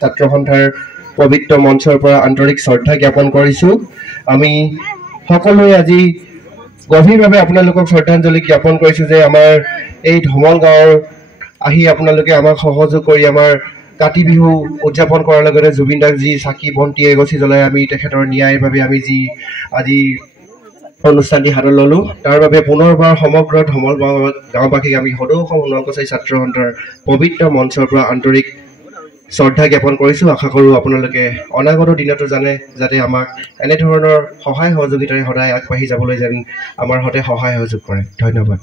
ছাত্ৰ সন্থাৰ পবিত্ৰ মঞ্চৰ পৰা আন্তৰিক শ্ৰদ্ধা জ্ঞাপন কৰিছো। আমি সকলোৱে আজি গভীৰভাৱে আপোনালোকক শ্ৰদ্ধাঞ্জলি জ্ঞাপন কৰিছো যে আমাৰ এই ধমল গাঁৱৰ আহি আপোনালোকে আমাক সহযোগ কৰি আমাৰ কাতি বিহু উদযাপন কৰাৰ লগতে জুবিন দাক যি চাকি বন্তি এগছি জ্বলাই আমি তেখেতৰ ন্যায়ৰ বাবে আমি যি আজি অনুষ্ঠানটি হাতত ললো, তাৰ বাবে পুনৰবাৰ সমগ্ৰ ধমল গাঁওবাসীক আমি সদৌ নলকছাৰী ছাত্ৰ সন্থাৰ পবিত্ৰ মঞ্চৰ পৰা আন্তৰিক শ্ৰদ্ধা জ্ঞাপন কৰিছো। আশা কৰো আপোনালোকে অনাগত দিনতো যাতে আমাক এনেধৰণৰ সহায় সহযোগিতাৰে সদায় আগবাঢ়ি যাবলৈ যেন আমাৰ সৈতে সহায় সহযোগ কৰে। ধন্যবাদ।